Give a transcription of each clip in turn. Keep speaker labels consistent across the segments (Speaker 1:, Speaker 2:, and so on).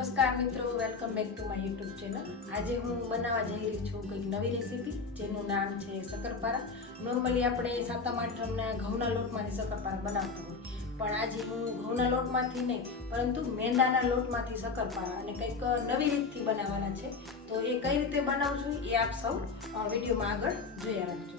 Speaker 1: નમસ્કાર મિત્રો welcome back to my YouTube channel આજે હું બનાવવા જઈ રહી છું કંઈક નવી રેસીપી જેનું નામ છે શક્કરપારા. નોર્મલી આપણે સાતમ આઠમના ઘઉંના લોટમાંથી શક્કરપારા બનાવતા હોય. પણ આજે હું ઘઉંના લોટમાંથી નહીં, પરંતુ મેંદાના લોટમાંથી શક્કરપારા અને કંઈક નવી રીતથી બનાવવાના છે. તો એ કઈ રીતે બનાવશું એ આપ સૌ વિડીયોમાં આગળ જોયા રાખજો.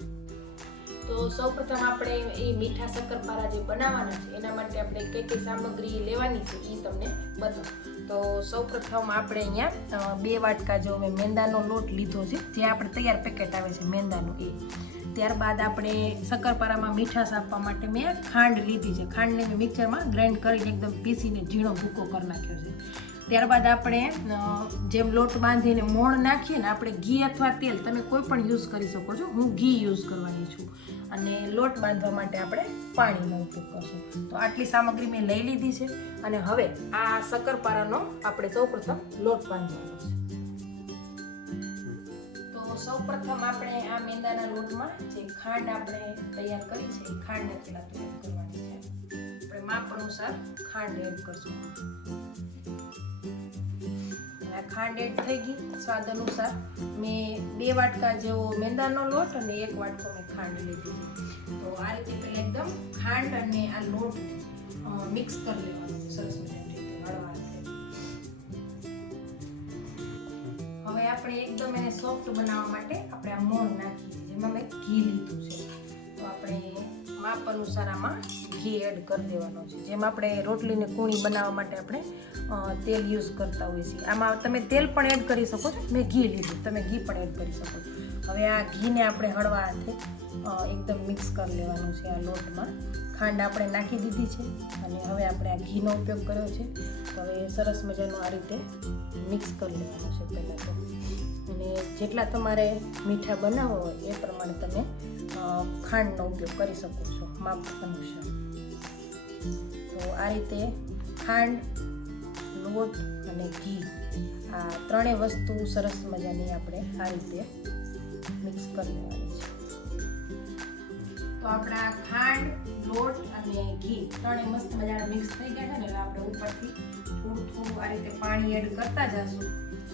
Speaker 1: તો સૌપ્રથમ આપણે એ મીઠા શક્કરપારા જે બનાવવાના છે, એના માટે આપણે કઈ કઈ સામગ્રી લેવાની છે એ તમને બતાવું. તો સૌપ્રથમ આપણે અહીંયા બે વાટકા જો મેં મેંદાનો લોટ લીધો છે જે આપણે તૈયાર પેકેટ આવે છે મેંદાનું એ. ત્યારબાદ આપણે શક્કરપારામાં મીઠાશ આપવા માટે મેં ખાંડ લીધી છે. ખાંડને મેં મિક્સરમાં ગ્રાઇન્ડ કરીને એકદમ પીસીને ઝીણો ભૂકો કરી નાખ્યો છે. ત્યારબાદ આપણે જેમ લોટ બાંધીને મોણ નાખીએ ને આપણે ઘી અથવા તેલ તમે કોઈ પણ યુઝ કરી શકો છો. હું ઘી યુઝ કરવાની છું. અને લોટ બાંધવા માટે આપણે પાણીનો ઉપયોગ કરશું. તો આટલી સામગ્રી મેં લઈ લીધી છે અને હવે આ શક્કરપારાનો આપણે સૌપ્રથમ લોટ બાંધવાનો છે. તો સૌપ્રથમ આપણે આ મેંદાના લોટમાં જે ખાંડ આપણે તૈયાર કરી છે, એ ખાંડને પહેલાં તૈયાર કરવાની છે. આપણે માપ અનુસાર ખાંડ એડ કરશું. આ ખાંડ એડ થઈ ગઈ સ્વાદ અનુસાર. મેં બે વાટકા જેવો મેંદાનો લોટ અને એક વાટકો મેં ખાંડ લીધી છે. તો આ રીતે પહેલાં એકદમ ખાંડ અને આ લોટ મિક્સ કરી લેવાનો સરસ હવે આપણે એકદમ એને સોફ્ટ બનાવવા માટે આપણે આ મોણ નાખીએ જેમાં મેં ઘી લીધું છે. તો આપણે માપ અનુસાર આમાં ઘી એડ કરી દેવાનો છે. જેમ આપણે રોટલીને કૂણી બનાવવા માટે આપણે તેલ યુઝ કરતા હોઈએ છીએ. આમાં તમે તેલ પણ એડ કરી શકો છો. મેં ઘી લીધું. તમે ઘી પણ એડ કરી શકો છો. હવે આ ઘીને આપણે હળવા હાથે એકદમ મિક્સ કરી લેવાનું છે આ લોટમાં. ખાંડ આપણે નાખી દીધી છે. અને હવે આપણે આ ઘીનો ઉપયોગ કર્યો છે. હવે સરસ મજાનું આ રીતે મિક્સ કરી લેવાનું છે પહેલાં તો. અને જેટલા તમારે મીઠા બનાવવા હોય એ પ્રમાણે તમે ખાંડનો ઉપયોગ કરી શકો છો, માપ અનુસાર. તો આ રીતે ખાંડ, લોટ અને ઘી, આ ત્રણેય વસ્તુ સરસ મજાની આપણે આ રીતે મિક્સ કરી લેવાની છે. તો આપણા ખાંડ, લોટ અને ઘી ત્રણેય મસ્ત મજાના મિક્સ થઈ ગયા છે ને આપણે ઉપરથી થોડું આ રીતે પાણી એડ કરતા જશું.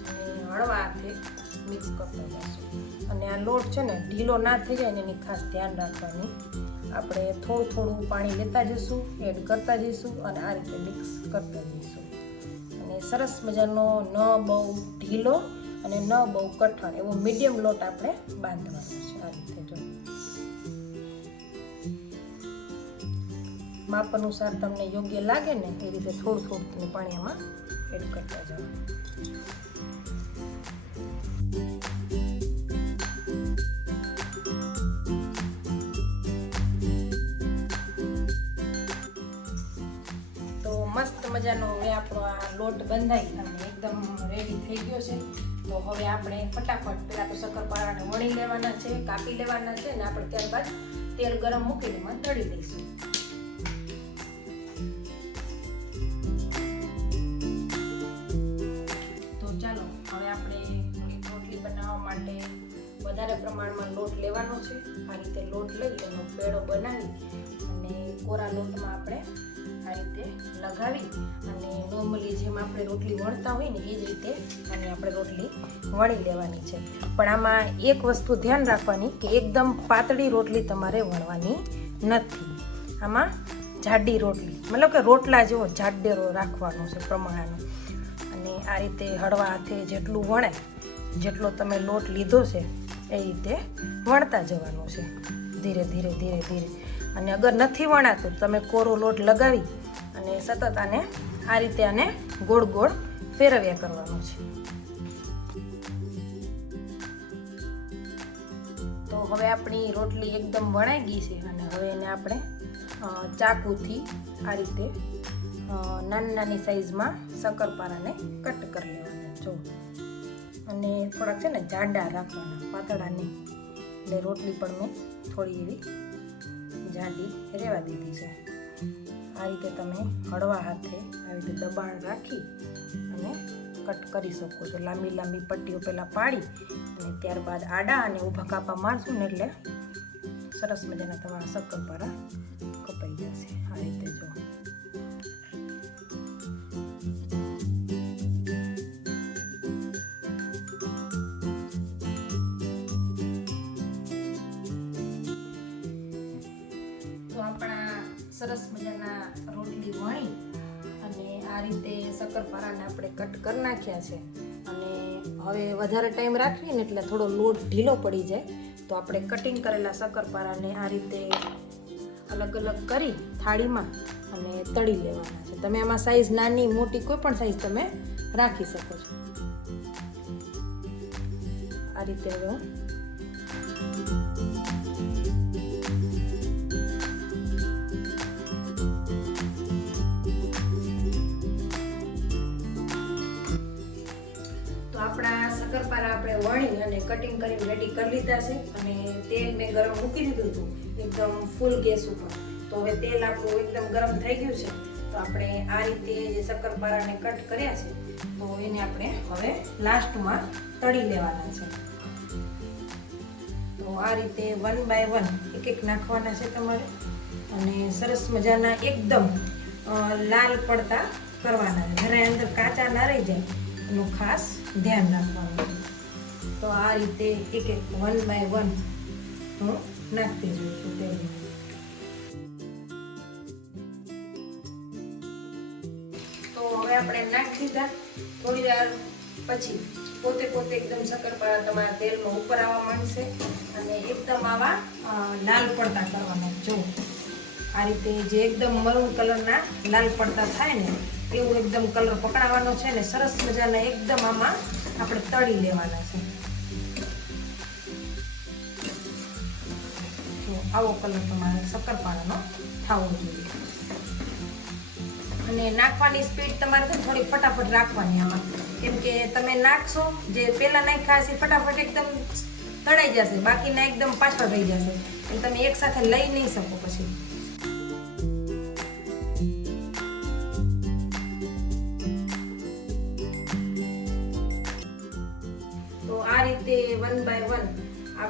Speaker 1: અને હળવા હાથે મિક્સ કરતા જશું. અને આ લોટ છે ને, ઢીલો ના થઈ જાય એની ખાસ ધ્યાન રાખવાનું. આપણે થોડું થોડું પાણી લેતા જઈશું, એડ કરતા જઈશું અને આ રીતે મિક્સ કરતા જઈશું. અને સરસ મજાનો ન બહુ ઢીલો અને ન બહુ કઠણ એવો મીડિયમ લોટ આપણે બાંધવાનો છે આ રીતે જો. માપ અનુસાર તમને યોગ્ય લાગે ને, એ રીતે થોડું થોડું તમે પાણી એમાં એડ કરતા જવાનું તો મસ્ત મજાનો હવે આપણો આ લોટ બંધાઈ અને એકદમ રેડી થઈ ગયો છે. તો હવે આપણે ફટાફટ પેલા તો શક્કરપારાને વણી લેવાના છે, કાપી લેવાના છે ને આપણે ત્યારબાદ તેલ ગરમ મૂકીને એમાં તળી દઈશું લેવાનો છે, આ રીતે લોટ લઈ એનો પેડો બનાવી અને કોરા લોટમાં આપણે આ રીતે લગાવી અને નોર્મલી જેમ આપણે રોટલી વણતા હોય ને એ જ રીતે અને આપણે રોટલી વણી લેવાની છે. પણ આમાં એક વસ્તુ ધ્યાન રાખવાની કે એકદમ પાતળી રોટલી તમારે વણવાની નથી. આમાં જાડી રોટલી, મતલબ કે રોટલા જેવો જાડેરો રાખવાનો છે પ્રમાણનો. અને આ રીતે હળવા હાથે જેટલું વણે, જેટલો તમે લોટ લીધો છે એ રીતે વણતા જવાનું છે. ધીરે ધીરે ધીરે ધીરે. અને અગર નથી વણાતું તમે કોરો લોટ લગાવી અને સતત આને આ રીતે આને ગોળ ગોળ ફેરવ્યા કરવાનું છે. તો હવે આપણી રોટલી એકદમ વણાઈ ગઈ છે અને હવે એને આપણે ચાકુથી આ રીતે નાની નાની સાઈઝમાં શક્કરપારાને કટ કરી લેવાના જો અને થોડાક છે ને જાડા રાખવાના પાતળા નહીં એટલે રોટલી પણ મેં થોડી એવી જાડી રહેવા દીધી છે. આ રીતે તમે હળવા હાથે આવી રીતે દબાણ રાખી અને કટ કરી શકો છો. લાંબી લાંબી પટ્ટીઓ પહેલાં પાડી અને ત્યારબાદ આડા અને ઊભા કાપા મારશું ને એટલે સરસ મજાના તમારા શક્કરપારા કપાઈ જશે. આ રીતે જો. સરસ મજાના રોટલી વણી અને આ રીતે શક્કરપારાને આપણે કટ કરી નાખ્યા છે, અને હવે વધારે ટાઈમ રાખીએ ને એટલે થોડો લોટ ઢીલો પડી જાય, તો આપણે કટિંગ કરેલા શક્કરપારાને આ રીતે અલગ અલગ કરી થાળીમાં અને તળી લેવાના છે. તમે આમાં સાઈઝ નાની, મોટી કોઈ પણ સાઈઝ તમે રાખી શકો છો. આ રીતે હવે વણી અને કટિંગ કરીને રેડી કરી લીધા છે. અને તેલ મેં ગરમ મૂકી દીધું હતું, એકદમ ફૂલ ગેસ ઉપર. તો હવે તેલ આપણું એકદમ ગરમ થઈ ગયું છે. તો આપણે આ રીતે જે શક્કરપારાને કટ કર્યા છે, તો એને આપણે હવે લાસ્ટમાં તળી લેવાના છે. તો આ રીતે વન બાય વન એક એક નાખવાના છે તમારે. અને સરસ મજાના એકદમ લાલ પડતા કરવાના છે. જ્યારે અંદર કાચા ના રહી જાય, એનું ખાસ ધ્યાન રાખવાનું. આ રીતે એક એક વન બાય વન હું નાખતી જઉં છું તેલમાં તો હવે આપણે નાખી દીધા. થોડી વાર પછી પોતે પોતે એકદમ શક્કરપારા તમારા તેલમાં ઉપર આવવા માંડશે અને એકદમ આવા લાલ પડતા કરવાના. જો, આ રીતે જે એકદમ મરૂન કલરના લાલ પડતા થાય ને, એવું એકદમ કલર પકડાવાનો છે ને, સરસ મજાના એકદમ આમાં આપણે તળી લેવાના છે. તો આવો કલર તમારે શક્કરપારાનો થવો જોઈએ. અને નાખવાની સ્પીડ તમારે છે થોડી ફટાફટ રાખવાની આમાં. કેમ કે તમે નાખશો, જે પહેલાં નાખ્યા હશે ફટાફટ એકદમ તળાઈ જશે, બાકીના એકદમ પાછળ રહી જશે. એટલે તમે એકસાથે લઈ નહીં શકો પછી.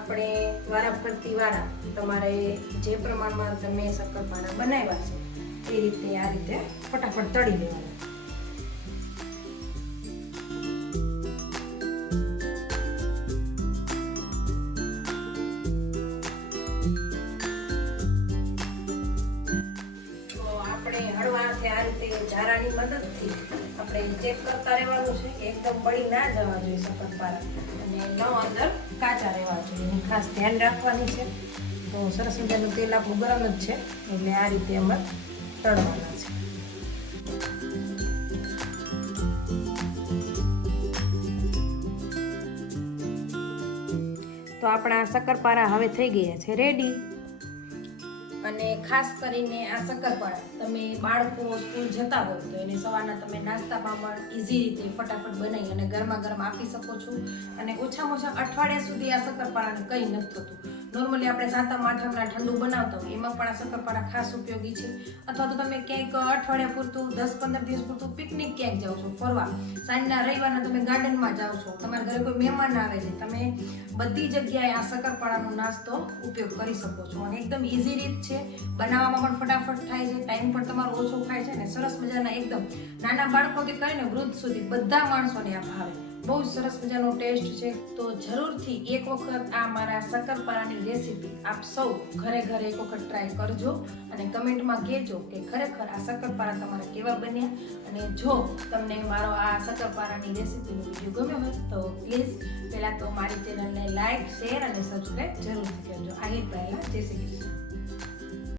Speaker 1: આપણે વારાફરતી વારા તમારે જે પ્રમાણમાં તમે શક્કરપારા બનાવ્યા છે, એ રીતે આ રીતે ફટાફટ તળી લેવાના. આપણે ચેક કરતા રહેવાનું છે એકદમ પડી ના જવા જોઈએ શકરપારા અને ન અંદર કાચા રહેવા જોઈએ. ખાસ ધ્યાન રાખવાની છે. તો સરસ મજાનું તેલ આપણું ગરમ જ છે. એટલે આ રીતે અમે તળવાના છે. તો આપણા શક્કરપારા હવે થઈ ગયા છે. રેડી અને ખાસ કરીને આ શક્કરપારા તમે બાળકો સ્કૂલ જતા હોય તો એને સવારના તમે નાસ્તામાં પણ ઇઝી રીતે ફટાફટ બનાવી અને ગરમા ગરમ આપી શકો છો. અને ઓછામાં ઓછા અઠવાડિયા સુધી આ શક્કરપારાને કંઈ નથી થતું. નોર્મલી આપણે સાતમ આઠમના ઠંડુ બનાવતા હોય. એમાં પણ આ શક્કરપારા ખાસ ઉપયોગી છે. અથવા તો તમે ક્યાંક અઠવાડિયા પૂરતું, દસ પંદર દિવસ પૂરતું પિકનિક ક્યાંક જાઓ છો, ફરવા. સાંજના રવિવારના તમે ગાર્ડનમાં જાઓ છો. તમારા ઘરે કોઈ મહેમાન આવે છે, તમે બધી જગ્યાએ આ શક્કરપારાનો નાસ્તો ઉપયોગ કરી શકો છો. અને એકદમ ઇઝી રીત છે. બનાવવામાં પણ ફટાફટ થાય છે. ટાઈમ પણ તમારો ઓછો થાય છે અને સરસ મજાના એકદમ નાના બાળકોથી કરીને વૃદ્ધ સુધી બધા માણસોને આ ભાવે. બહુ સરસ મજાનો ટેસ્ટ છે. તો જરૂરથી એક વખત આ મારા શક્કરપારાની રેસીપી આપ સૌ ઘરે ઘરે એક વખત ટ્રાય કરજો અને કમેન્ટમાં કહેજો કે ખરેખર આ શક્કરપારા તમારા કેવા બન્યા અને જો તમને મારો આ શક્કરપારાની રેસીપીનો વીડિયો ગમ્યો હોય તો પ્લીઝ પહેલાં તો મારી ચેનલને લાઇક શેર અને સબસ્ક્રાઈબ જરૂરથી કરજો. આ પહેલાં, જય શ્રી કૃષ્ણ.